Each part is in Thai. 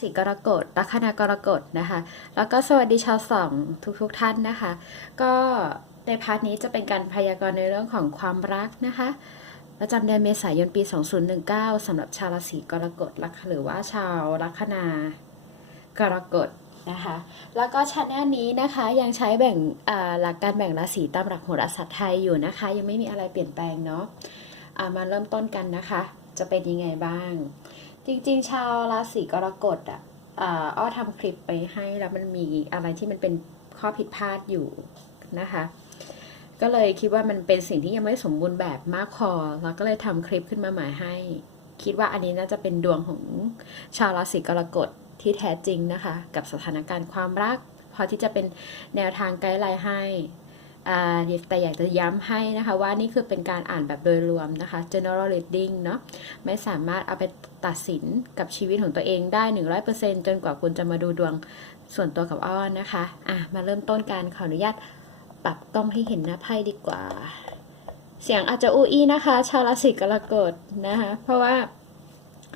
สีกรกฎลัคนากรกฎนะคะ แล้วก็สวัสดีชาวสองทุกๆทท่านนะคะ ก็ในพาร์ทนี้จะเป็นการพยากรณ์ในเรื่องของความรักนะคะประจำเดือนเมษายนปี 2019สำหรับชาวราศีกรกฎลัคหรือว่าชาวลัคนากรกฎนะคะ แล้วก็ชาแนลนี้นะคะยังใช้แบ่งหลักการแบ่งราศีตามหลักโหราศาสตร์ไทยอยู่นะคะ ยังไม่มีอะไรเปลี่ยนแปลงเนาะอ่ามาเริ่มต้นกันนะคะ จะเป็นยังไงบ้าง จริง ๆ ชาวราศีกรกฎอะอ้อทำคลิปไปให้แล้วมันมีอะไรที่มันเป็นข้อผิดพลาดอยู่นะคะ ก็เลยคิดว่ามันเป็นสิ่งที่ยังไม่สมบูรณ์แบบมากพอแล้วก็เลยทำคลิปขึ้นมาใหม่ให้ คิดว่าอันนี้น่าจะเป็นดวงของชาวราศีกรกฎที่แท้จริงนะคะ กับสถานการณ์ความรัก พอที่จะเป็นแนวทางไกด์ไลน์ให้ แต่อยากจะย้ำให้นะคะว่านี่คือเป็นการอ่านแบบโดยรวมนะคะ general reading เนาะไม่สามารถเอาไปตัดสินกับชีวิตของตัวเองได้ 100%จนกว่าคุณจะมาดูดวงส่วนตัวกับอ้อนนะคะอะมาเริ่มต้นการขออนุญาตปรับกล้องให้เห็นหน้าไพ่ดีกว่า เสียงอาจจะอู้อี้นะคะ ชาวราศีกรกฎนะคะ เพราะว่า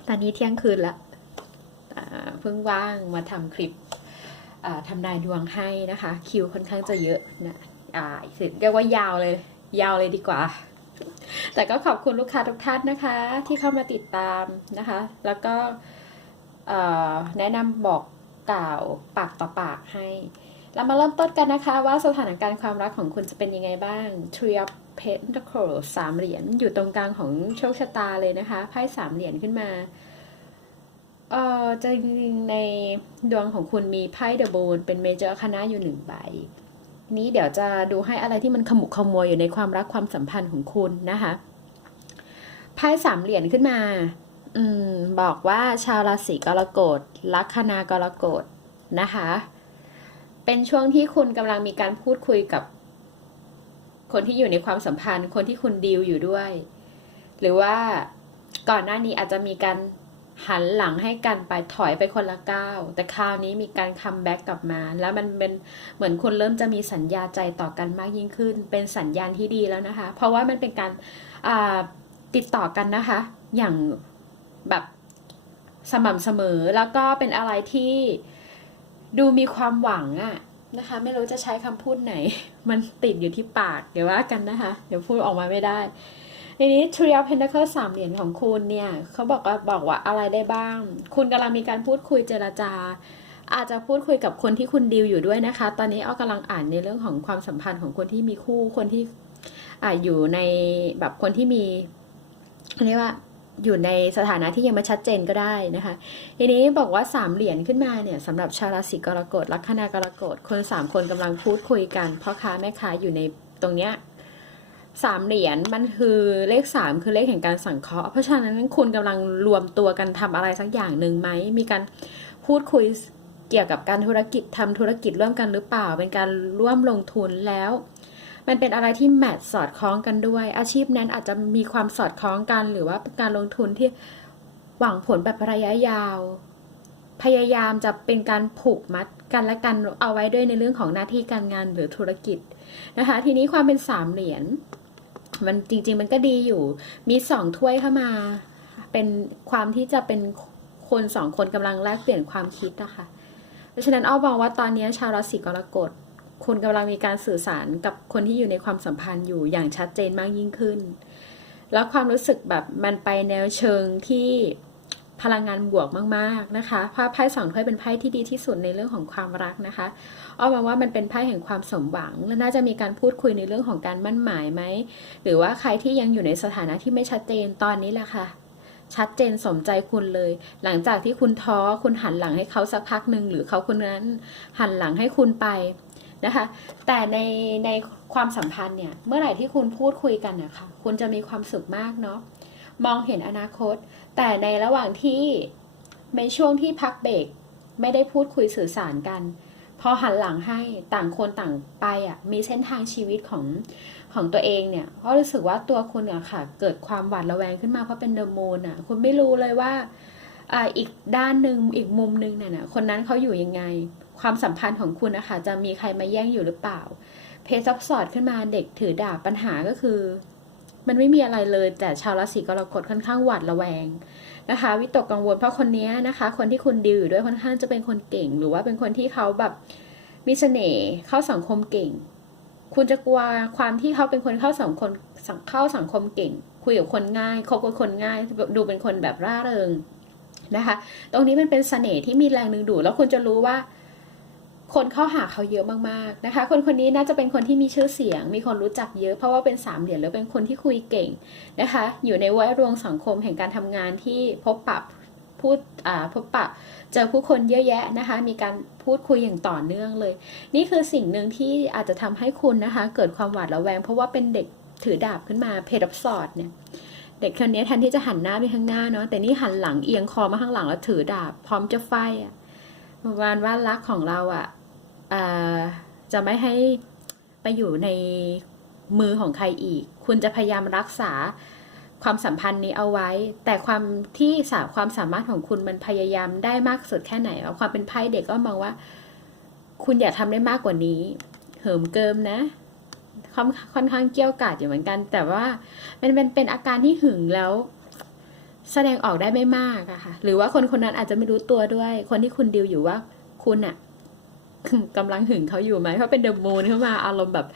ตอนนี้เที่ยงคืนละเพิ่งว่างมาทำคลิปทำนายดวงให้นะคะ คิวค่อนข้างจะเยอะนะ อ่าเรียกว่ายาวเลย ยาวเลยดีกว่า แต่ก็ขอบคุณลูกค้าทุกท่านนะคะ ที่เข้ามาติดตามนะคะ แล้วก็แนะนำบอกกล่าวปากต่อปากให้ เรามาเริ่มต้นกันนะคะว่าสถานการณ์ความรักของคุณจะเป็นยังไงบ้าง Tree of Pentacles สามเหรียญอยู่ตรงกลางของโชคชะตาเลยนะคะไพ่สามเหรียญขึ้นมาเอ่อจริงในดวงของคุณมีไพ่เดอะบูนเป็นเมเจอร์คณะอยู่หนึ่งใบ นี้เดี๋ยวจะดูให้อะไรที่มันขมุกขมัวอยู่ในความรักความสัมพันธ์ของคุณนะคะไพ่สามเหรียญขึ้นมา อืม บอกว่าชาวราศีกรกฎลัคนากรกฎนะคะ เป็นช่วงที่คุณกำลังมีการพูดคุยกับ คนที่อยู่ในความสัมพันธ์ คนที่คุณดีลอยู่ด้วย หรือว่าก่อนหน้านี้อาจจะมีการ หันหลังให้กันไปถอยไปคนละก้าวแต่คราวนี้มีการคัมแบ็กกลับมา แล้วมันเป็นเหมือนคุณเริ่มจะมีสัญญาใจต่อกันมากยิ่งขึ้น เป็นสัญญาณที่ดีแล้วนะคะ เพราะว่ามันเป็นการติดต่อกันนะคะ อย่างแบบสม่ำเสมอแล้วก็เป็นอะไรที่ดูมีความหวังอะนะคะ ไม่รู้จะใช้คำพูดไหน มันติดอยู่ที่ปากเดี๋ยวว่ากันนะคะ เดี๋ยวพูดออกมาไม่ได้ ทีนี้ Three of Pentacles สามเหรียญของคุณเนี่ยเขาบอกว่าบอกว่าอะไรได้บ้าง คุณกำลังมีการพูดคุยเจรจา อาจจะพูดคุยกับคนที่คุณดีลอยู่ด้วยนะคะ ตอนนี้อ้อกำลังอ่านในเรื่องของความสัมพันธ์ของคนที่มีคู่คนที่อ่าอยู่ในแบบคนที่มีเรียกว่าอยู่ในสถานะที่ยังไม่ชัดเจนก็ได้นะคะ ทีนี้บอกว่าสามเหรียญขึ้นมาเนี่ยสำหรับชาวราศีกรกฎลัคนากรกฎคนสามคนกำลังพูดคุยกันพ่อค้าแม่ค้าอยู่ในตรงเนี้ย สามเหรียญมันคือเลขสามคือเลขแห่งการสังเคราะห์เพราะฉะนั้นคุณกำลังรวมตัวกันทำอะไรสักอย่างหนึ่งไหมมีการพูดคุยเกี่ยวกับการธุรกิจทำธุรกิจร่วมกันหรือเปล่า เป็นการร่วมลงทุนแล้ว มันเป็นอะไรที่แมทสอดคล้องกันด้วย อาชีพนั้นอาจจะมีความสอดคล้องกัน หรือว่าเป็นการลงทุนที่หวังผลแบบระยะยาว พยายามจะเป็นการผูกมัดกันและกันเอาไว้ด้วยในเรื่องของหน้าที่การงานหรือธุรกิจนะคะ ทีนี้ความเป็นสามเหรียญ มันจริง ๆ มันก็ดีอยู่ มีสองถ้วยเข้ามา เป็นความที่จะเป็นคนสองคนกำลังแลกเปลี่ยนความคิดนะคะ เพราะฉะนั้นอ้อมองว่าตอนนี้ชาวราศีกรกฎคุณกำลังมีการสื่อสารกับคนที่อยู่ในความสัมพันธ์อยู่อย่างชัดเจนมากยิ่งขึ้น แล้วความรู้สึกแบบมันไปแนวเชิงที่พลังงานบวกมาก ๆนะคะเพราะไพ่สองถ้วยเป็นไพ่ที่ดีที่สุดในเรื่องของความรักนะคะ อ้อมองว่ามันเป็นไพ่แห่งความสมหวัง และน่าจะมีการพูดคุยในเรื่องของการมั่นหมายไหม หรือว่าใครที่ยังอยู่ในสถานะที่ไม่ชัดเจนตอนนี้แหละค่ะ ชัดเจนสมใจคุณเลย หลังจากที่คุณท้อคุณหันหลังให้เขาสักพักหนึ่งหรือเขาคนนั้นหันหลังให้คุณไปนะคะ แต่ในในความสัมพันธ์เนี่ยเมื่อไหร่ที่คุณพูดคุยกันนะคะคุณจะมีความสุขมากเนาะมองเห็นอนาคต แต่ในระหว่างที่ในช่วงที่พักเบรกไม่ได้พูดคุยสื่อสารกัน พอหันหลังให้ต่างคนต่างไปอะมีเส้นทางชีวิตของของตัวเองเนี่ยเพราะรู้สึกว่าตัวคุณอะค่ะ เกิดความหวาดระแวงขึ้นมาเพราะเป็นเดอะมูนอะ คุณไม่รู้เลยว่าอ่าอีกด้านหนึ่งอีกมุมหนึ่งเนี่ยนะคนนั้นเขาอยู่ยังไง ความสัมพันธ์ของคุณนะคะจะมีใครมาแย่งอยู่หรือเปล่า เพจซับสอดขึ้นมาเด็กถือดาบปัญหาก็คือ มันไม่มีอะไรเลย แต่ชาวราศีกรกฎค่อนข้างหวาดระแวงนะคะวิตกกังวลเพราะคนนี้นะคะ คนที่คุณดีลอยู่ด้วยค่อนข้างจะเป็นคนเก่ง หรือว่าเป็นคนที่เขาแบบมีเสน่ห์เข้าสังคมเก่ง คุณจะกลัวความที่เขาเป็นคนเข้าสังคมเข้าสังคมเก่ง คุยกับคนง่ายคบกับคนง่าย ดูเป็นคนแบบร่าเริงนะคะ ตรงนี้มันเป็นเสน่ห์ที่มีแรงดึงดูดแล้วคุณจะรู้ว่า คนเข้าหาเขาเยอะมากๆนะคะ คนคนนี้น่าจะเป็นคนที่มีชื่อเสียง มีคนรู้จักเยอะ เพราะว่าเป็นสามเหรียญแล้วเป็นคนที่คุยเก่งนะคะ อยู่ในแวดวงสังคมแห่งการทำงานที่พบปะพูดพบปะเจอผู้คนเยอะแยะนะคะ มีการพูดคุยอย่างต่อเนื่องเลย นี่คือสิ่งหนึ่งที่อาจจะทำให้คุณนะคะ เกิดความหวาดระแวง เพราะว่าเป็นเด็กถือดาบขึ้นมาเพดับสอดเนี่ยเด็กคนนี้แทนที่จะหันหน้าไปข้างหน้าเนาะแต่นี่หันหลังเอียงคอมาข้างหลังแล้วถือดาบพร้อมจะไฟอะประมาณว่ารักของเราอะ่ะ จะไม่ให้ไปอยู่ในมือของใครอีก คุณจะพยายามรักษาความสัมพันธ์นี้เอาไว้ แต่ความที่สาความสามารถของคุณมันพยายามได้มากสุดแค่ไหนความเป็นไพ่เด็กก็มองว่า คุณอยากทำได้มากกว่านี้ เหิมเกิมนะค่อนค่อนข้างเกี้ยวกาดอยู่เหมือนกัน แต่ว่ามันเป็นเป็นอาการที่หึงแล้ว แสดงออกได้ไม่มากอะค่ะ หรือว่าคนคนนั้นอาจจะไม่รู้ตัวด้วย คนที่คุณดิวอยู่ว่า คุณอะ กำลังหึงเขาอยู่ไหมเพราะเป็นเดอะมูนเข้ามาอารมณ์แบบ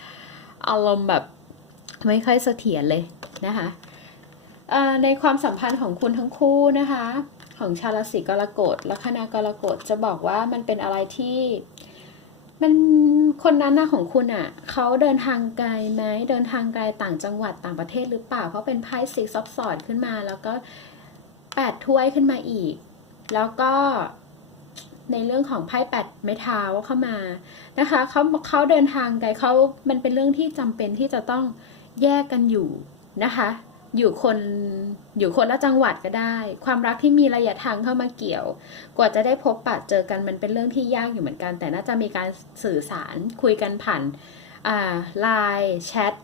อารมณ์แบบไม่ค่อยเสถียรเลยนะคะในความสัมพันธ์ของคุณทั้งคู่นะคะ ของชาวราศีกรกฎและคณะกรกฎจะบอกว่ามันเป็นอะไรที่มันคนนั้นหนะของคุณอะ่ะเขาเดินทางไกลไหมเดินทางไกลต่างจังหวัดต่างประเทศหรือเปล่า เพราะเป็นไพ่ซิกซอฟสอดขึ้นมา แล้วก็แปดถ้วยขึ้นมาอีก แล้วก็ ในเรื่องของไพ่แปดไม้เท้าเข้ามานะคะเขาเขาเดินทางไกลเขามันเป็นเรื่องที่จำเป็นที่จะต้องแยกกันอยู่นะคะ อยู่คนอยู่คนละจังหวัดก็ได้ ความรักที่มีระยะทางเข้ามาเกี่ยว กว่าจะได้พบปะเจอกันมันเป็นเรื่องที่ยากอยู่เหมือนกัน แต่น่าจะมีการสื่อสารคุยกันผ่านไลน์แชท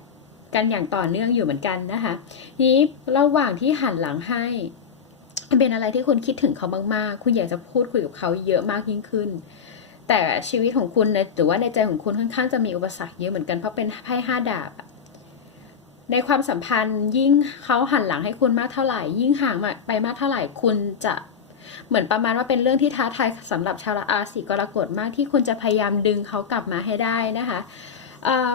กันอย่างต่อเนื่องอยู่เหมือนกันนะคะนี้ระหว่างที่หันหลังให้ เป็นอะไรที่คุณคิดถึงเขามากๆ คุณอยากจะพูดคุยกับเขาเยอะมากยิ่งขึ้น แต่ชีวิตของคุณในหรือว่าในใจของคุณค่อนข้างจะมีอุปสรรคเยอะเหมือนกันเพราะเป็นไพ่ห้าดาบในความสัมพันธ์ยิ่งเขาหันหลังให้คุณมากเท่าไหร่ ยิ่งห่างไปมากเท่าไหร่คุณจะเหมือนประมาณว่าเป็นเรื่องที่ท้าทายสำหรับชาวราศีกรกฎมากที่คุณจะพยายามดึงเขากลับมาให้ได้นะคะ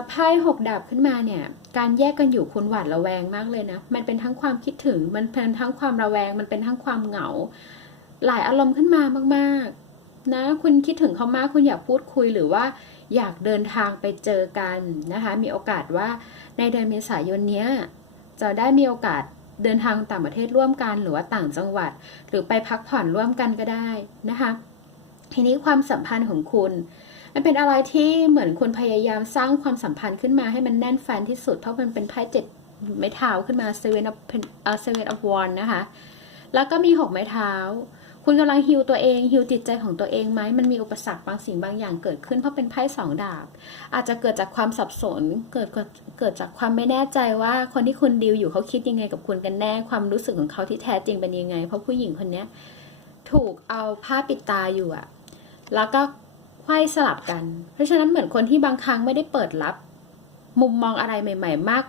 ไพ่หกดาบขึ้นมาเนี่ย การแยกกันอยู่คุณหวาดระแวงมากเลยนะ มันเป็นทั้งความคิดถึง มันเป็นทั้งความระแวง มันเป็นทั้งความเหงา หลายอารมณ์ขึ้นมามากๆ นะ คุณคิดถึงเขามาก คุณอยากพูดคุยหรือว่าอยากเดินทางไปเจอกันนะคะ มีโอกาสว่าในเดือนเมษายนนี้จะได้มีโอกาสเดินทางต่างประเทศร่วมกันหรือว่าต่างจังหวัด หรือไปพักผ่อนร่วมกันก็ได้นะคะ ทีนี้ความสัมพันธ์ของคุณ มันเป็นอะไรที่เหมือนคุณพยายามสร้างความสัมพันธ์ขึ้นมาให้มันแน่นแฟนที่สุด เพราะมันเป็นไพ่เจ็ดไม้เท้าขึ้นมา seven of เอ่อ seven of one นะคะ แล้วก็มีหกไม้เท้า คุณกำลังฮิวตัวเองฮิวจิตใจของตัวเองไหมมันมีอุปสรรคบางสิ่งบางอย่างเกิดขึ้นเพราะเป็นไพ่สองดาบ อาจจะเกิดจากความสับสน เกิดเกิดจากความไม่แน่ใจว่าคนที่คุณดีลอยู่เขาคิดยังไงกับคุณกันแน่ ความรู้สึกของเขาที่แท้จริงเป็นยังไง เพราะผู้หญิงคนนี้ถูกเอาผ้าปิดตาอยู่อะแล้วก็ ไขว้สลับกัน เพราะฉะนั้นเหมือนคนที่บางครั้งไม่ได้เปิดรับ มุมมองอะไรใหม่ ๆ มาก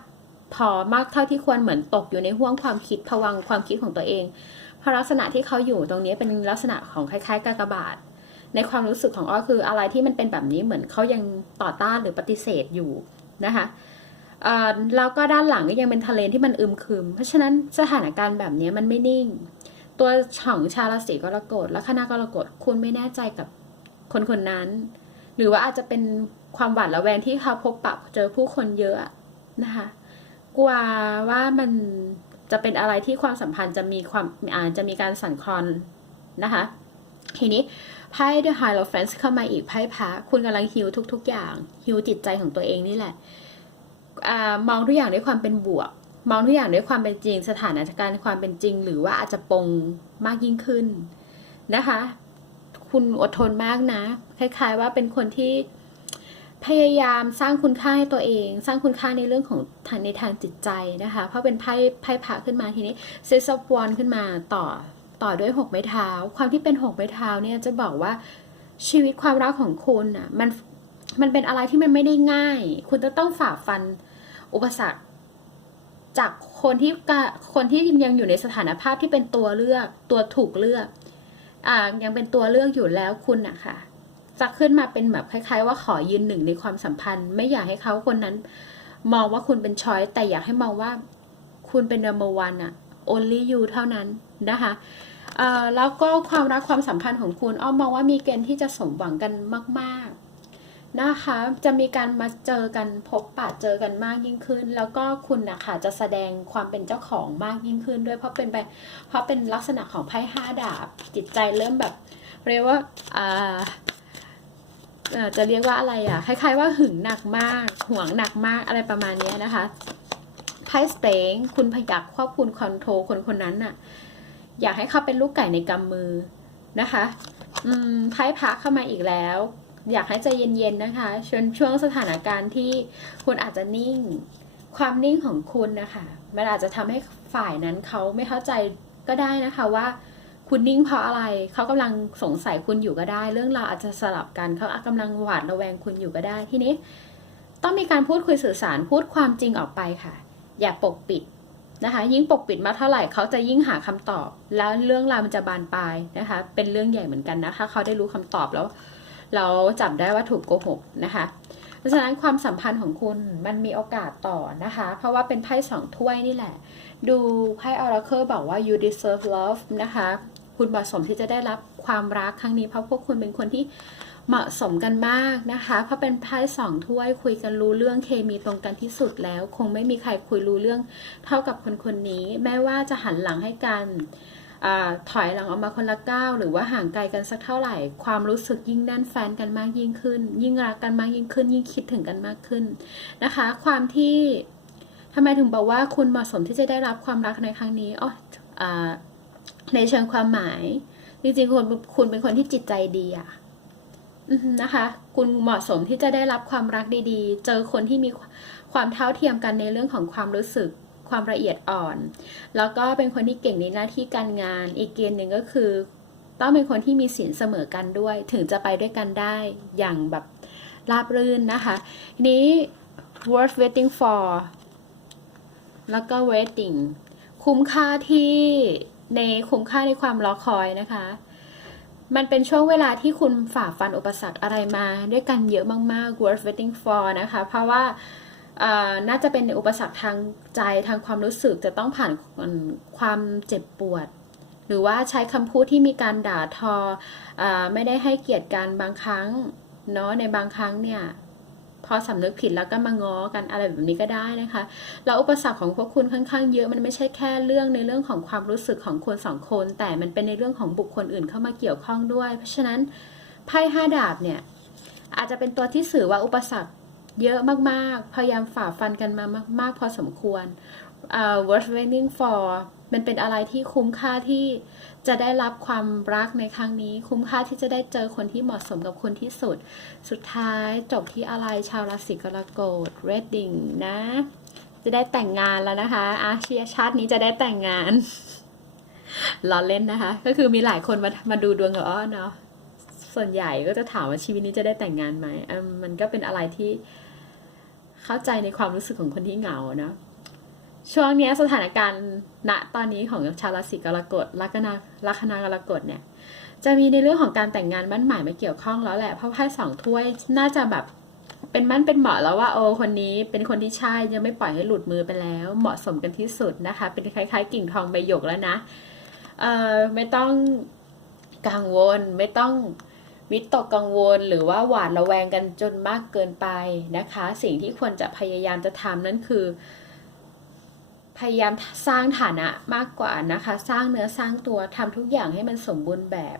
พอมากเท่าที่ควรเหมือนตกอยู่ในห่วงความคิดผวังความคิดของตัวเอง เพราะลักษณะที่เขาอยู่ตรงนี้เป็นลักษณะของคล้าย ๆกากบาท ในความรู้สึกของอ้อคืออะไรที่มันเป็นแบบนี้เหมือนเขายังต่อต้านหรือปฏิเสธอยู่นะคะแล้วก็ด้านหลังก็ยังเป็นทะเลที่มันอึมครึม เพราะฉะนั้นสถานการณ์แบบนี้มันไม่นิ่ง ตัวของชาลสีกรกฎและคณะกรกฎคุณไม่แน่ใจกับ คนคนนั้น หรือว่าอาจจะเป็นความหวาดระแวงที่เขาพบปะเจอผู้คนเยอะนะคะ กลัวว่ามันจะเป็นอะไรที่ความสัมพันธ์จะมีความอาจจะมีการสั่นคลอนนะคะ ทีนี้ไพ่ The Hierophant เข้ามาอีกไพ่พระคุณกำลังฮิวทุก ๆ อย่างฮิวจิตใจของตัวเองนี่แหละอมองทุกอย่างด้วยความเป็นบวก มองทุกอย่างด้วยความเป็นจริง สถานการณ์ความเป็นจริง หรือว่าอาจจะปงมากยิ่งขึ้นนะคะ คุณอดทนมากนะ คล้าย ๆ ว่าเป็นคนที่พยายามสร้างคุณค่าให้ตัวเอง สร้างคุณค่าในเรื่องของทางในทางจิตใจนะคะ เพราะเป็นไพ่ไพ่พระขึ้นมาทีนี้เซซอฟวอนขึ้นมาต่อต่อด้วยหกไม้เท้า ความที่เป็นหกไม้เท้าเนี่ยจะบอกว่าชีวิตความรักของคุณอะมันมันเป็นอะไรที่มันไม่ได้ง่าย คุณจะต้องฝ่าฟันอุปสรรค จากคนที่กะคนที่ยังอยู่ในสถานภาพที่เป็นตัวเลือกตัวถูกเลือก ยังเป็นตัวเลือกอยู่แล้วคุณอะค่ะจะขึ้นมาเป็นแบบคล้าย ๆ ว่าขอยืนหนึ่งในความสัมพันธ์ ไม่อยากให้เขาคนนั้น มองว่าคุณเป็นช้อยแต่อยากให้มองว่าคุณเป็น number one อะ only you เท่านั้นนะคะเอ่อแล้วก็ความรักความสัมพันธ์ของคุณอ้อมมองว่ามีเกณฑ์ที่จะสมหวังกันมาก นะคะจะมีการมาเจอกันพบปะเจอกันมากยิ่งขึ้น แล้วก็คุณนะคะจะแสดงความเป็นเจ้าของมากยิ่งขึ้นด้วยเพราะเป็นไปเพราะเป็นลักษณะของไพ่ห้าดาบ จิตใจเริ่มแบบเรียกว่าอ่าจะเรียกว่าอะไรอะคล้ายๆว่าหึงหนักมาก ห่วงหนักมากอะไรประมาณนี้นะคะไพ่สเปงคุณพยักควบคุมคอนโทรลคนคนนั้นน่ะ อยากให้เขาเป็นลูกไก่ในกำมือนะคะ อืมไพ่พระเข้ามาอีกแล้ว อยากให้ใจเย็นๆนะคะช่วงช่วงสถานการณ์ที่คุณอาจจะนิ่ง ความนิ่งของคุณนะคะมันอาจจะทำให้ฝ่ายนั้นเขาไม่เข้าใจก็ได้นะคะว่าคุณนิ่งเพราะอะไร เขากำลังสงสัยคุณอยู่ก็ได้ เรื่องราวอาจจะสลับกันเขากำลังหวาดระแวงคุณอยู่ก็ได้ ทีนี้ ต้องมีการพูดคุยสื่อสารพูดความจริงออกไปค่ะ อย่าปกปิดนะคะ ยิ่งปกปิดมากเท่าไหร่เขาจะยิ่งหาคำตอบ แล้วเรื่องราวมันจะบานปลายนะคะ เป็นเรื่องใหญ่เหมือนกันนะถ้าเขาได้รู้คำตอบแล้ว เราจับได้ว่าถูกโกหกนะคะเพราะฉะนั้นความสัมพันธ์ของคุณมันมีโอกาสต่อนะคะ เพราะว่าเป็นไพ่สองถ้วยนี่แหละ ดูไพ่ Oracle บอกว่า you deserve love นะคะ คุณเหมาะสมที่จะได้รับความรักครั้งนี้เพราะพวกคุณเป็นคนที่เหมาะสมกันมากนะคะ เพราะเป็นไพ่สองถ้วยคุยกันรู้เรื่องเคมีตรงกันที่สุดแล้ว คงไม่มีใครคุยรู้เรื่องเท่ากับคนคนนี้ แม้ว่าจะหันหลังให้กัน ถอยหลังออกมาคนละก้าวหรือว่าห่างไกลกันสักเท่าไหร่ ความรู้สึกยิ่งแน่นแฟนกันมากยิ่งขึ้น ยิ่งรักกันมากยิ่งขึ้น ยิ่งคิดถึงกันมากขึ้นนะคะ ความที่ทำไมถึงบอกว่าคุณเหมาะสมที่จะได้รับความรักในครั้งนี้อ๋อในเชิงความหมาย จริงๆคุณคุณเป็นคนที่จิตใจดีอะนะคะ คุณเหมาะสมที่จะได้รับความรักดีๆ เจอคนที่มีความเท่าเทียมกันในเรื่องของความรู้สึก ความละเอียดอ่อน แล้วก็เป็นคนที่เก่งในหน้าที่การงาน อีกเกณฑ์หนึ่งก็คือ ต้องเป็นคนที่มีศีลเสมอกันด้วย ถึงจะไปด้วยกันได้อย่างแบบราบรื่นนะคะทีนี้ worth waiting for แล้วก็ waiting คุ้มค่าที่ในคุ้มค่าในความรอคอยนะคะ มันเป็นช่วงเวลาที่คุณฝ่าฟันอุปสรรคอะไรมา ด้วยกันเยอะมากๆ worth waiting for นะคะ เพราะว่า น่าจะเป็นอุปสรรคทางใจทางความรู้สึกจะต้องผ่านความเจ็บปวด หรือว่าใช้คำพูดที่มีการด่าทออาไม่ได้ให้เกียรติกันบางครั้งเนาะในบางครั้งเนี่ยพอสำนึกผิดแล้วก็มาง้อกันอะไรแบบนี้ก็ได้นะคะ แล้วอุปสรรคของพวกคุณค่อนข้างเยอะมันไม่ใช่แค่เรื่องในเรื่องของความรู้สึกของคนสองคน แต่มันเป็นในเรื่องของบุคคลอื่นเข้ามาเกี่ยวข้องด้วย เพราะฉะนั้นไพ่ห้าดาบเนี่ยอาจจะเป็นตัวที่สื่อว่าอุปสรรค เยอะมากๆ พยายามฝ่าฟันกันมามาก ๆ พอสมควร uh, worth waiting for มันเป็นอะไรที่คุ้มค่าที่จะได้รับความรักในครั้งนี้ คุ้มค่าที่จะได้เจอคนที่เหมาะสมกับคนที่สุด สุดท้ายจบที่อะไรชาวราศีกรกฎ reading นะ จะได้แต่งงานแล้วนะคะอาเชียชาตินี้จะได้แต่งงานล้อเล่นนะคะ ก็คือมีหลายคนมามาดูดวงกับอ้อเนาะส่วนใหญ่ก็จะถามว่าชีวิตนี้จะได้แต่งงานไหมอืมมันก็เป็นอะไรที่ เข้าใจในความรู้สึกของคนที่เหงาเนาะช่วงนี้สถานการณ์ณตอนนี้ของชาวราศีกรกฎลัคนาลัคนากรกฎเนี่ย จะมีในเรื่องของการแต่งงานมั่นหมายมาเกี่ยวข้องแล้วแหละเพราะไพ่สองถ้วยน่าจะแบบเป็นมั่นเป็นเหมาะแล้วว่าโอ้คนนี้เป็นคนที่ใช่ยังไม่ปล่อยให้หลุดมือไปแล้ว เหมาะสมกันที่สุดนะคะ เป็นคล้ายๆ กิ่งทองใบหยกแล้วนะเอ่อไม่ต้องกังวลไม่ต้อง วิตกกังวลหรือว่าหวาดระแวงกันจนมากเกินไปนะคะ สิ่งที่ควรจะพยายามจะทำนั่นคือ พยายามสร้างฐานะมากกว่านะคะ สร้างเนื้อสร้างตัวทำทุกอย่างให้มันสมบูรณ์แบบ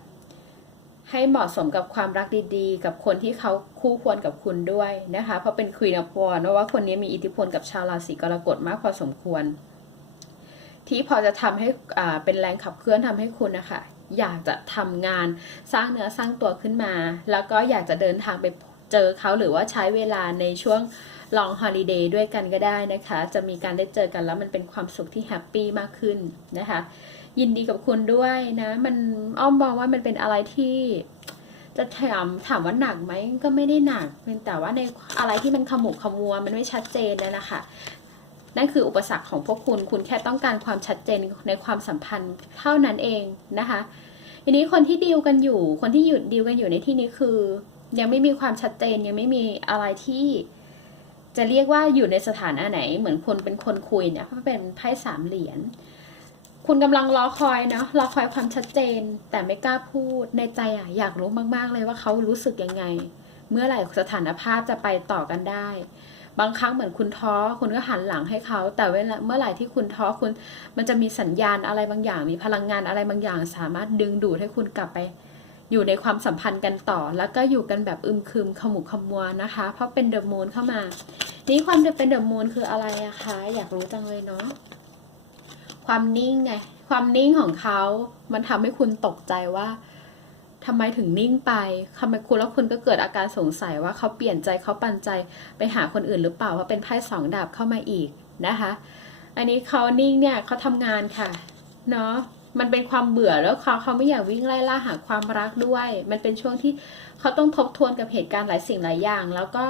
ให้เหมาะสมกับความรักดีๆ กับคนที่เขาคู่ควรกับคุณด้วยนะคะ เพราะเป็นควีนอ f วอนว่าคนนี้มีอิทธิพลกับชาวราศีกรกฎมากพอสมควร ที่พอจะทำให้อ่าเป็นแรงขับเคลื่อนทำให้คุณนะคะ อยากจะทำงานสร้างเนื้อสร้างตัวขึ้นมา แล้วก็อยากจะเดินทางไปเจอเขาหรือว่าใช้เวลาในช่วงลองฮอลิเดย์ด้วยกันก็ได้นะคะ จะมีการได้เจอกันแล้วมันเป็นความสุขที่แฮปปี้มากขึ้นนะคะ ยินดีกับคุณด้วยนะ มันอ้อมมองว่ามันเป็นอะไรที่จะถามถามว่าหนักไหมก็ไม่ได้หนักเพียงแต่ว่าในอะไรที่มันขมุกขมัวมันไม่ชัดเจนนะคะ นั่นคืออุปสรรคของพวกคุณ คุณแค่ต้องการความชัดเจนในความสัมพันธ์เท่านั้นเองนะคะทีนี้คนที่ดีลกันอยู่ คนที่หยุดดีลกันอยู่ในที่นี้คือ ยังไม่มีความชัดเจนยังไม่มีอะไรที่ จะเรียกว่าอยู่ในสถานะไหน เหมือนคนเป็นคนคุยเนี่ยเพราะเป็นไพ่สามเหรียญคุณกำลังรอคอยเนาะรอคอยความชัดเจน แต่ไม่กล้าพูดในใจอะอยากรู้มาก ๆ เลยว่าเขารู้สึกยังไง เมื่อไหร่สถานภาพจะไปต่อกันได้ บางครั้งเหมือนคุณท้อคุณก็หันหลังให้เขา แต่เวลาเมื่อไหร่ที่คุณท้อคุณ มันจะมีสัญญาณอะไรบางอย่าง มีพลังงานอะไรบางอย่าง สามารถดึงดูดให้คุณกลับไป อยู่ในความสัมพันธ์กันต่อ แล้วก็อยู่กันแบบอึมครึมขมุกขมัวนะคะ เพราะเป็นเดอะมูนเข้ามา นี่ความเป็นเดอะมูนคืออะไรอะคะอยากรู้จังเลยเนาะความนิ่งไงความนิ่งของเขา มันทำให้คุณตกใจว่า ทำไมถึงนิ่งไปทำไมคุณแล้วคุณก็เกิดอาการสงสัยว่าเขาเปลี่ยนใจเขาปันใจไปหาคนอื่นหรือเปล่าเพราเป็นไพ่สองดาบเข้ามาอีกนะคะ อันนี้เขานิ่งเนี่ยเขาทำงานค่ะเนาะมันเป็นความเบื่อแล้วเขาเขาไม่อยากวิ่งไล่ล่าหาความรักด้วย มันเป็นช่วงที่เขาต้องทบทวนกับเหตุการณ์หลายสิ่งหลายอย่าง แล้วก็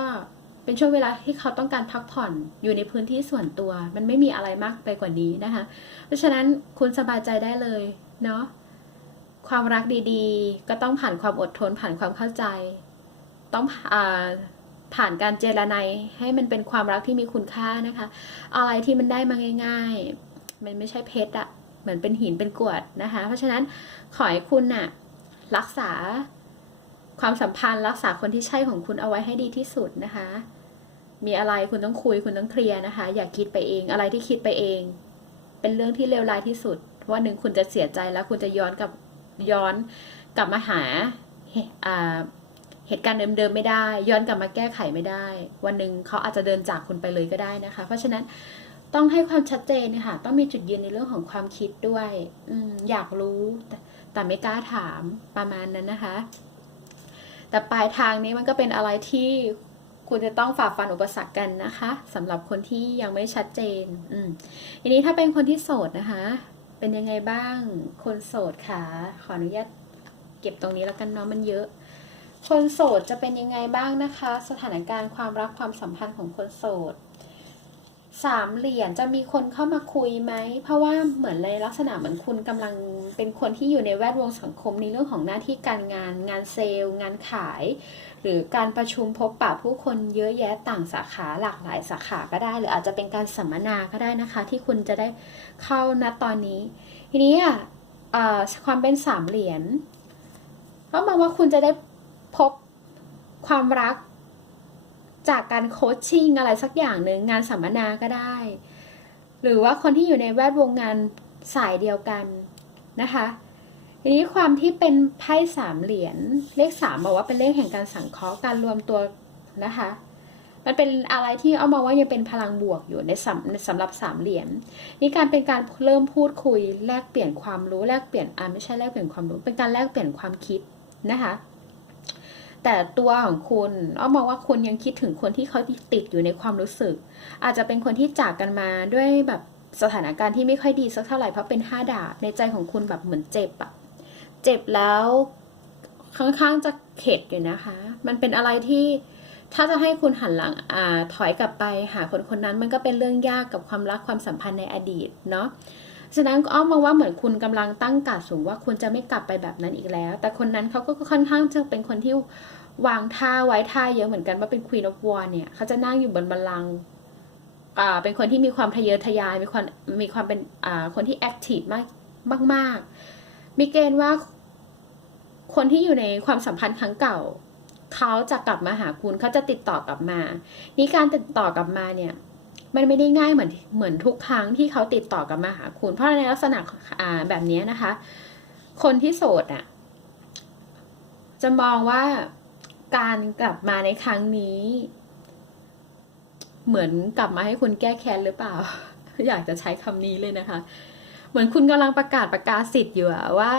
เป็นช่วงเวลาที่เขาต้องการพักผ่อนอยู่ในพื้นที่ส่วนตัว มันไม่มีอะไรมากไปกว่านี้นะคะ เพราะฉะนั้นคุณสบายใจได้เลยเนาะ ความรักดีๆ ก็ต้องผ่านความอดทนผ่านความเข้าใจ ต้องอผ่านการเจรไนายให้มันเป็นความรักที่มีคุณค่านะคะ อะไรที่มันได้มาง่าย ๆ มันไม่ใช่เพชรอะเหมือนเป็นหินเป็นกวดนะคะ เพราะฉะนั้นขอให้คุณน่ะรักษาความสัมพันธ์รักษาคนที่ใช่ของคุณเอาไว้ให้ดีที่สุดนะคะ มีอะไรคุณต้องคุยคุณต้องเคลียร์นะคะ อย่าคิดไปเองอะไรที่คิดไปเอง เป็นเรื่องที่เลวร้ายที่สุดว่าหนึ่งคุณจะเสียใจแล้วคุณจะย้อนกลับ ย้อนกลับมาหาเหตุการณ์เดิมๆไม่ได้ ย้อนกลับมาแก้ไขไม่ได้ วันหนึ่งเขาอาจจะเดินจากคุณไปเลยก็ได้นะคะ เพราะฉะนั้นต้องให้ความชัดเจนค่ะต้องมีจุดยืนในเรื่องของความคิดด้วยอืมอยากรู้แต่แต่ไม่กล้าถามประมาณนั้นนะคะ แต่ปลายทางนี้มันก็เป็นอะไรที่คุณจะต้องฝ่าฟันอุปสรรคกันนะคะสำหรับคนที่ยังไม่ชัดเจน อืมทีนี้ถ้าเป็นคนที่โสดนะคะ เป็นยังไงบ้าง คนโสดคะขออนุญาตเก็บตรงนี้แล้วกันเนาะมันเยอะ คนโสดจะเป็นยังไงบ้างนะคะ สถานการณ์ความรักความสัมพันธ์ของคนโสด สามเหรียญจะมีคนเข้ามาคุยไหม เพราะว่าเหมือนในลักษณะเหมือนคุณกำลังเป็นคนที่อยู่ในแวดวงสังคมในเรื่องของหน้าที่การงาน งานเซลล์ งานขาย หรือการประชุมพบปะผู้คนเยอะแยะต่างสาขาหลากหลายสาขาก็ได้ หรืออาจจะเป็นการสัมมนาก็ได้นะคะ ที่คุณจะได้เข้าณตอนนี้ ทีนี้ความเป็นสามเหรียญก็มองว่าคุณจะได้พบความรัก จากการโคชชิ่งอะไรสักอย่างหนึ่งงานสัมมนาก็ได้ หรือว่าคนที่อยู่ในแวดวงงานสายเดียวกันนะคะทีนี้ความที่เป็นไพ่สามเหรียญเลขสามบอกว่าเป็นเลขแห่งการสังเคราะห์การรวมตัวนะคะมันเป็นอะไรที่เอามองว่ายังเป็นพลังบวกอยู่ในสำสำหรับสามเหรียญนี่การเป็นการเริ่มพูดคุยแลกเปลี่ยนความรู้แลกเปลี่ยนอ่าไม่ใช่แลกเปลี่ยนความรู้ เป็นการแลกเปลี่ยนความคิดนะคะ แต่ตัวของคุณอ้อมองว่าคุณยังคิดถึงคนที่เขาติดอยู่ในความรู้สึก อาจจะเป็นคนที่จากกันมาด้วยแบบสถานการณ์ที่ไม่ค่อยดีสักเท่าไหร่เพราะเป็นห้าดาบในใจของคุณแบบเหมือนเจ็บอะเจ็บแล้วค่อนข้างจะเข็ดอยู่นะคะ มันเป็นอะไรที่ถ้าจะให้คุณหันหลังอถอยกลับไปหาคนคนนั้นมันก็เป็นเรื่องยากกับความรักความสัมพันธ์ในอดีตเนาะ ฉะนั้นอ้อมมองว่าเหมือนคุณกำลังตั้งกาดสูงว่าคุณจะไม่กลับไปแบบนั้นอีกแล้ว แต่คนนั้นเขาก็ค่อนข้างจะเป็นคนที่วางท่าไว้ท่าเยอะเหมือนกันว่าเป็น Queen of War เนี่ยเขาจะนั่งอยู่บนบัลลังก์อ่าเป็นคนที่มีความทะเยอทะยานมีความมีความเป็นอ่าคนที่แอคทีฟมากมากๆ มีเกณฑ์ว่าคนที่อยู่ในความสัมพันธ์ครั้งเก่า เขาจะกลับมาหาคุณเขาจะติดต่อกลับมา นี่การติดต่อกลับมาเนี่ย มันไม่ได้ง่ายเหมือนเหมือนทุกครั้งที่เขาติดต่อกับมาหาคุณ เพราะในลักษณะแบบนี้นะคะ คนที่โสดอะ จะมองว่าการกลับมาในครั้งนี้ เหมือนกลับมาให้คุณแก้แค้นหรือเปล่า อยากจะใช้คำนี้เลยนะคะ เหมือนคุณกำลังประกาศประกาศสิทธิ์อยู่อว่า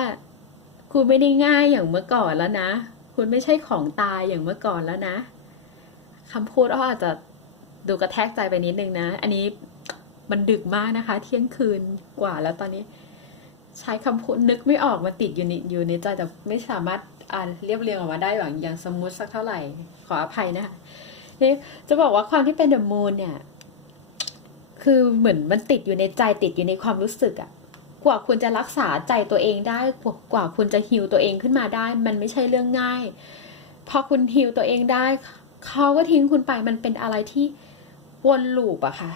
คุณไม่ได้ง่ายอย่างเมื่อก่อนแล้วนะ คุณไม่ใช่ของตายอย่างเมื่อก่อนแล้วนะคำพูดอ้ออาจจะ ดูกระแทกใจไปนิดนึงนะ อันนี้มันดึกมากนะคะ เที่ยงคืนกว่าแล้วตอนนี้ ใช้คำพูดนึกไม่ออกมาติดอยู่ในอยู่ในใจแต่ไม่สามารถอ่านเรียบเรียงออกมาได้อย่างอย่างสมมุติสักเท่าไหร่ขออภัยนะคะนี่จะบอกว่าความที่เป็นเดอะมูนเนี่ยคคือเหมือนมันติดอยู่ในใจติดอยู่ในความรู้สึกอะกว่าคุณจะรักษาใจตัวเองได้กว่ากว่าคุณจะฮิวตัวเองขึ้นมาได้ มันไม่ใช่เรื่องง่าย พอคุณฮิวตัวเองได้เขาก็ทิ้งคุณไปมันเป็นอะไรที่ วนลูปอะค่ะ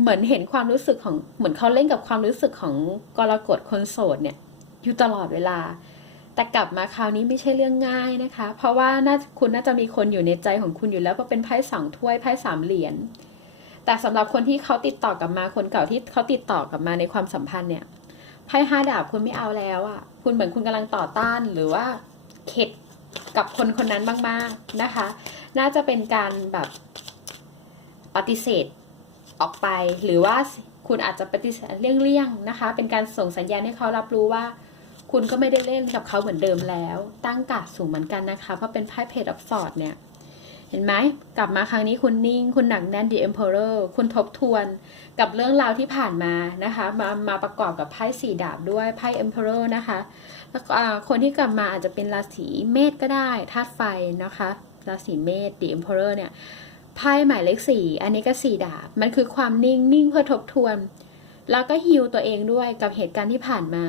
เหมือนเห็นความรู้สึกของเหมือนเขาเล่นกับความรู้สึกของกรกฎคนโสดเนี่ย อยู่ตลอดเวลา แต่กลับมาคราวนี้ไม่ใช่เรื่องง่ายนะคะ เพราะว่าน่าคุณน่าจะมีคนอยู่ในใจของคุณอยู่แล้วเพราะเป็นไพ่สองถ้วยไพ่สามเหรียญแต่สำหรับคนที่เขาติดต่อกลับมาคนเก่าที่เขาติดต่อกลับมาในความสัมพันธ์เนี่ยไพ่ห้าดาบคุณไม่เอาแล้วอะ่ะ คุณเหมือนคุณกำลังต่อต้านหรือว่าเข็ดกับคนคนนั้นมากๆนะคะ น่าจะเป็นการแบบ ปฏิเสธออกไป หรือว่าคุณอาจจะปฏิเสธเลี่ยงๆนะคะ เป็นการส่งสัญญาณให้เขารับรู้ว่า คุณก็ไม่ได้เล่นกับเขาเหมือนเดิมแล้ว ตั้งกาดสูงเหมือนกันนะคะ เพราะเป็นไพ่เพจออฟสอดเนี่ยเห็นไหมกลับมาครั้งนี้คุณนิ่ง คุณหนักแน่น The Emperor คุณทบทวนกับเรื่องราวที่ผ่านมานะคะมามาประกอบกับไพ่สี่ดาบด้วยไพ่ Emperor นะคะแล้วก็คนที่กลับมาอาจจะเป็นราศีเมษก็ได้ธาตุไฟนะคะราศีเมษ The Emperor เนี่ย ไพ่หมายเลขสี่อันนี้ก็สี่ดาบ มันคือความนิ่งนิ่งเพื่อทบทวน แล้วก็ฮิวตัวเองด้วยกับเหตุการณ์ที่ผ่านมา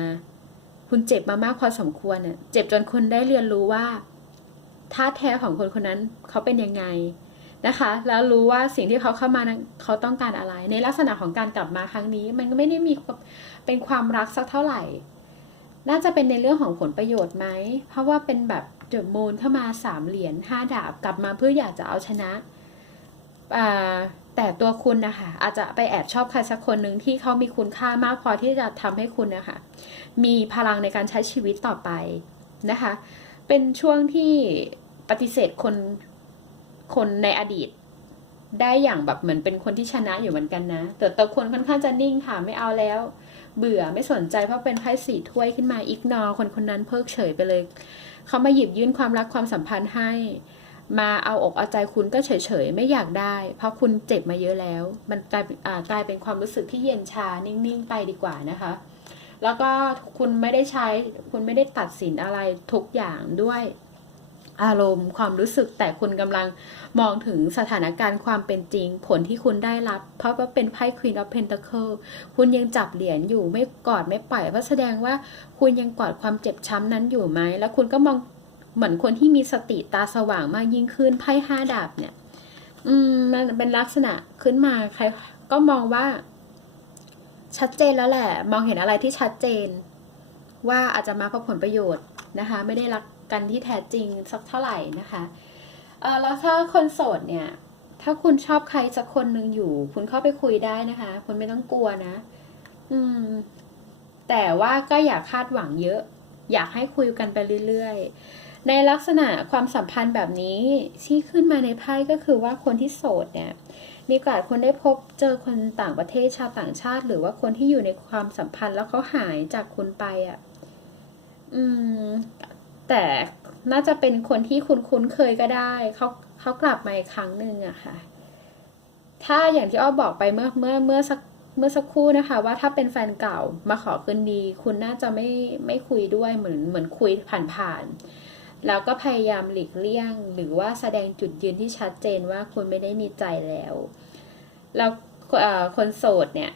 คุณเจ็บมามากพอสมควรเนี่ยเจ็บจนคุณได้เรียนรู้ว่าท่าแท้ของคนคนนั้นเขาเป็นยังไงนะคะ แล้วรู้ว่าสิ่งที่เขาเข้ามาเขาต้องการอะไร ในลักษณะของการกลับมาครั้งนี้ มันก็ไม่ได้มีเป็นความรักสักเท่าไหร่ น่าจะเป็นในเรื่องของผลประโยชน์ไหม เพราะว่าเป็นแบบเดอะมูนเข้ามาสามเหรียญห้าดาบกลับมาเพื่ออยากจะเอาชนะ แต่ตัวคุณนะคะอาจจะไปแอบชอบใครสักคนหนึ่งที่เขามีคุณค่ามากพอที่จะทำให้คุณนะคะมีพลังในการใช้ชีวิตต่อไปนะคะ เป็นช่วงที่ปฏิเสธคนคนในอดีต ได้อย่างแบบเหมือนเป็นคนที่ชนะอยู่เหมือนกันนะแต่ตัวคนค่อนข้างจะนิ่งค่ะไม่เอาแล้ว เบื่อไม่สนใจเพราะเป็นไพ่สีถ้วยขึ้นมาอีกนอคนคนนั้นเพิกเฉยไปเลยเขามาหยิบยื่นความรักความสัมพันธ์ให้ มาเอาอกเอาใจคุณก็เฉยๆ ไม่อยากได้ เพราะคุณเจ็บมาเยอะแล้ว มันกลายกลายเป็นความรู้สึกที่เย็นชานิ่งๆไปดีกว่านะคะ แล้วก็คุณไม่ได้ใช้คุณไม่ได้ตัดสินอะไรทุกอย่างด้วยอารมณ์ความรู้สึกแต่คุณกำลังมองถึงสถานการณ์ความเป็นจริง ผลที่คุณได้รับ เพราะว่าเป็นไพ่ Queen of Pentacle คุณยังจับเหรียญอยู่ไม่กอดไม่ปล่อยเพราะแสดงว่าคุณยังกอดความเจ็บช้ำนั้นอยู่ไหม แล้วคุณก็มอง เหมือนคนที่มีสติตาสว่างมากยิ่งขึ้นไพ่ห้าดาบเนี่ย อืมมันเป็นลักษณะขึ้นมาใครก็มองว่า ชัดเจนแล้วแหละ มองเห็นอะไรที่ชัดเจน ว่าอาจจะมาเพราะผลประโยชน์นะคะ ไม่ได้รักกันที่แท้จริงสักเท่าไหร่นะคะเออแล้วถ้าคนโสดเนี่ย ถ้าคุณชอบใครสักคนหนึ่งอยู่ คุณเข้าไปคุยได้นะคะ คุณไม่ต้องกลัวนะ อืม แต่ว่าก็อย่าคาดหวังเยอะ อยากให้คุยกันไปเรื่อยๆ ในลักษณะความสัมพันธ์แบบนี้ที่ขึ้นมาในไพ่ก็คือว่าคนที่โสดเนี่ยมีโอกาสคนได้พบเจอคนต่างประเทศชาวต่างชาติ หรือว่าคนที่อยู่ในความสัมพันธ์แล้วเขาหายจากคุณไปอะ่ะอืม แต่น่าจะเป็นคนที่คุณคุ้นเคยก็ได้เขาเขากลับมาอีกครั้งหนึ่งอะค่ะ ถ้าอย่างที่อ้อบอกไปเมื่อเมื่อเมื่อสักเมื่อสักครู่นะคะ ว่าถ้าเป็นแฟนเก่ามาขอคืนดี คุณน่าจะไม่ไม่คุยด้วยเหมือนเหมือนคุยผ่านๆ แล้วก็พยายามหลีกเลี่ยง หรือว่าแสดงจุดยืนที่ชัดเจนว่าคุณไม่ได้มีใจแล้ว แล้วคนโสดเนี่ย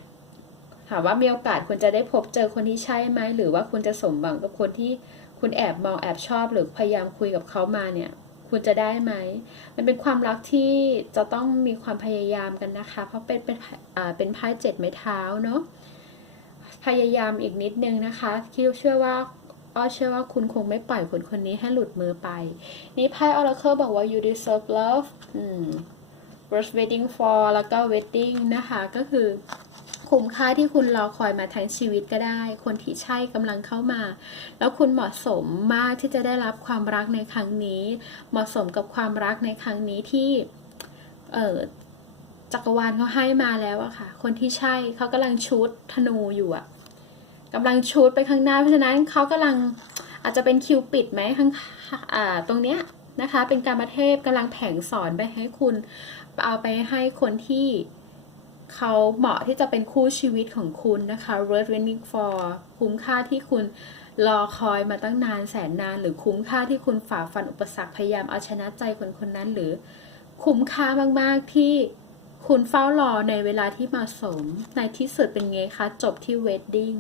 ถามว่ามีโอกาสคุณจะได้พบเจอคนที่ใช่ไหมหรือว่าคุณจะสมหวังกับคนที่คุณแอบมองแอบชอบหรือพยายามคุยกับเขามาเนี่ย คุณจะได้ไหม มันเป็นความรักที่จะต้องมีความพยายามกันนะคะ เพราะเป็นเป็นอ่าเป็นไพ่เจ็ดไม้เท้าเนาะพยายามอีกนิดนึงนะคะคิดเชื่อว่า อ้อเชื่อว่าคุณคงไม่ปล่อยคนคนนี้ให้หลุดมือไป นี่ไพ่ Oracle บอกว่า you deserve love อืม worth waiting for แล้วก็ waiting นะคะ ก็คือคุ้มค่าที่คุณรอคอยมาทั้งชีวิตก็ได้ คนที่ใช่กำลังเข้ามา แล้วคุณเหมาะสมมากที่จะได้รับความรักในครั้งนี้ เหมาะสมกับความรักในครั้งนี้ที่ เออจักรวาลเขาให้มาแล้วอะค่ะ คนที่ใช่เขากำลังชุดธนูอยู่อะ กำลังชุดไปข้างหน้า เพราะฉะนั้นเขากำลังอาจจะเป็นคิวปิดไหมข้างตรงเนี้ยนะคะ เป็นการมาเทพกำลังแผงสอนไปให้คุณเอาไปให้คนที่เขาเหมาะที่จะเป็นคู่ชีวิตของคุณนะคะ worth waiting for คุ้มค่าที่คุณรอคอยมาตั้งนานแสนนาน หรือคุ้มค่าที่คุณฝ่าฟันอุปสรรคพยายามเอาชนะใจคนคนนั้น หรือคุ้มค่ามาก ๆ ที่คุณเฝ้ารอในเวลาที่เหมาะสม ในที่สุดเป็นไงคะ จบที่เวดดิ้ง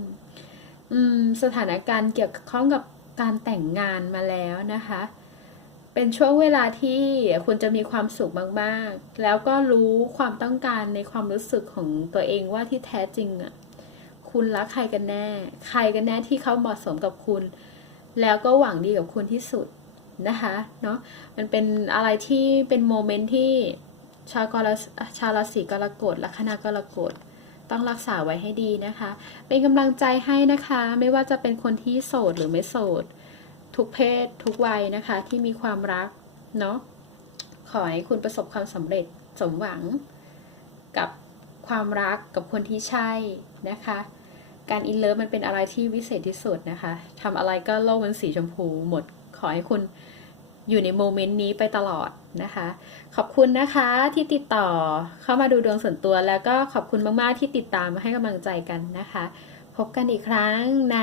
สถานการณ์เกี่ยวข้องกับการแต่งงานมาแล้วนะคะ เป็นช่วงเวลาที่คุณจะมีความสุขมากๆ แล้วก็รู้ความต้องการในความรู้สึกของตัวเองว่าที่แท้จริงอะคุณรักใครกันแน่ ใครกันแน่ที่เขาเหมาะสมกับคุณ แล้วก็หวังดีกับคุณที่สุดนะคะเนาะมันเป็นอะไรที่เป็นโมเมนต์ที่ชาวกรชาวราศีกรกฎละคณะกรกฎ ต้องรักษาไว้ให้ดีนะคะ เป็นกำลังใจให้นะคะ ไม่ว่าจะเป็นคนที่โสดหรือไม่โสด ทุกเพศทุกวัยนะคะ ที่มีความรักเนาะขอให้คุณประสบความสำเร็จสมหวังกับความรักกับคนที่ใช่นะคะ การอินเลิฟมันเป็นอะไรที่วิเศษที่สุดนะคะทำอะไรก็โลกมันสีชมพูหมดขอให้คุณ อยู่ในโมเมนต์นี้ไปตลอดนะคะ ขอบคุณนะคะที่ติดต่อเข้ามาดูดวงส่วนตัว แล้วก็ขอบคุณมาก ๆ ที่ติดตามมาให้กำลังใจกันนะคะ พบกันอีกครั้งใน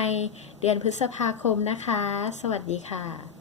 เดือนพฤษภาคมนะคะ สวัสดีค่ะ